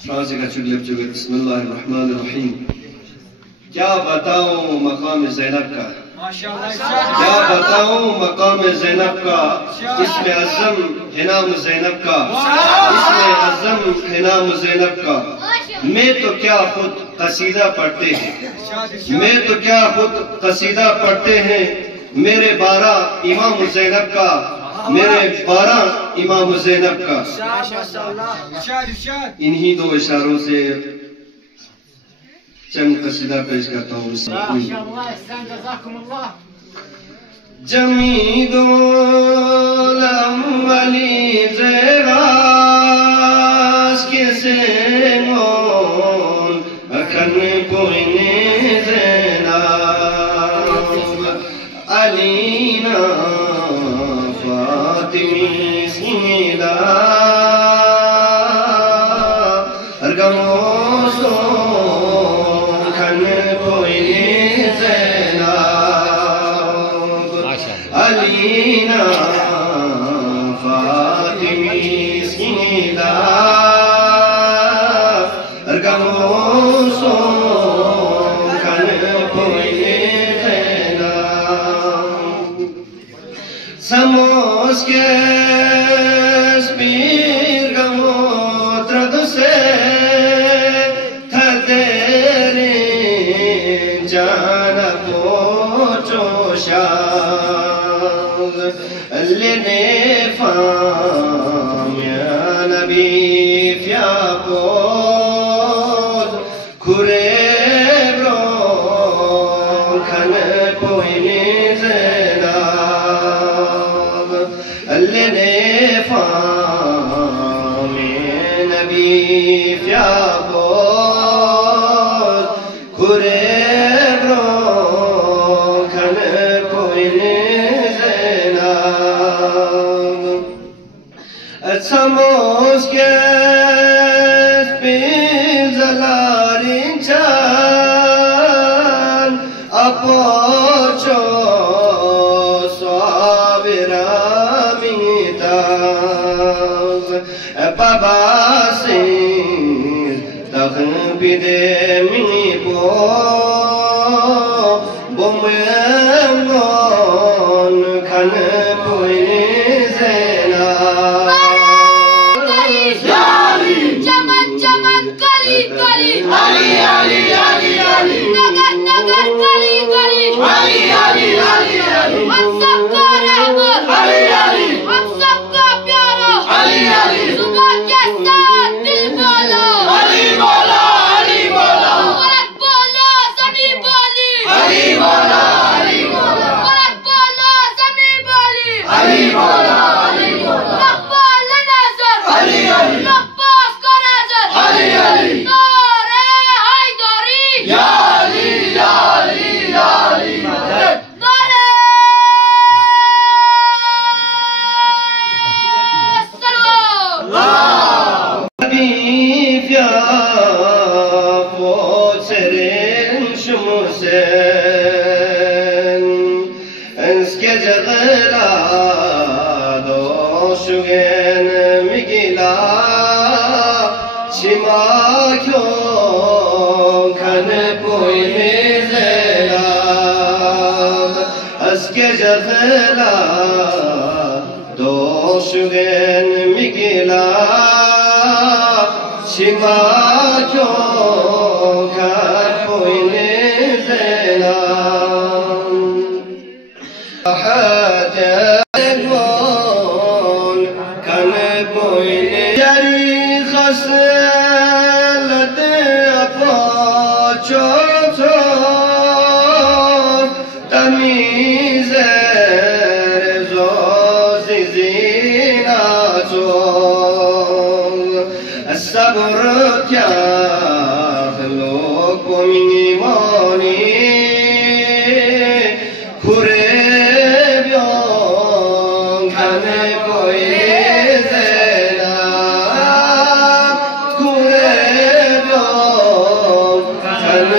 बिस्मिल्लाहिर्रहमानिर्रहीम। क्या बताऊं मकाम ज़ैनब का, क्या बताऊं मकाम ज़ैनब का, इसमें अज़म है नाम ज़ैनब का, इसमें अज़म है नाम ज़ैनब का। मैं तो क्या खुद कसीदा पढ़ते हैं, मैं तो क्या खुद कसीदा पढ़ते हैं। मेरे 12 इमाम ज़ैनब का, मेरे 12 इमाम ज़ैनब का। इन्हीं 2 इशारों से चंद कसीदा पेश करता हूँ। जमीदोलअम्वली ज़ेरास के सेमोन अखन कोइने ज़ैनब अलीना फातिमी सिला अर्गमोसो खन कोइने ज़ैनब अलीना फातिमी सिला अर्गमोसो खन कोइने ज़ैनब समोस के स्पीर गमोत्रद से थतेरे जाना पोचोशा लेने फाम्या नबी फ्यापोद खुरे ब्रो खन पोइने ज़ैनब लेने फाम्या नबी फ्यापोद खुरे ब्रो खन पोइने ज़ैनब समोस के पिज़लारिंचान अपोचो स्वाविरामिताग बाबासिर तखबिदे मिबो बोमेंगोन खन कोइने Zainab Ali, Ali, Ali, Ali. Nagar, nagar, gली, गली. Ali, Ali, Ali, Ali. हम सबका रहबर. Ali, Ali. हम सबका प्यारा. Ali, Ali. सुबह के साथ दिल बोलो. Ali बोलो, Ali बोलो. बात बोलो, सभी बोली. Ali बोलो, Ali बोलो. बात बोलो, सभी बोली. Ali बोलो, Ali बोलो. नब्बाल नजर. Ali, Ali. नब्बास का नजर. Ali, Ali. Doşgen migila şima kar koyne zelam haten kan koyne yari khaslat apacho tamiz الصبر يخلق من إيماني خرب يوم كان كويس زينب خرب يوم كان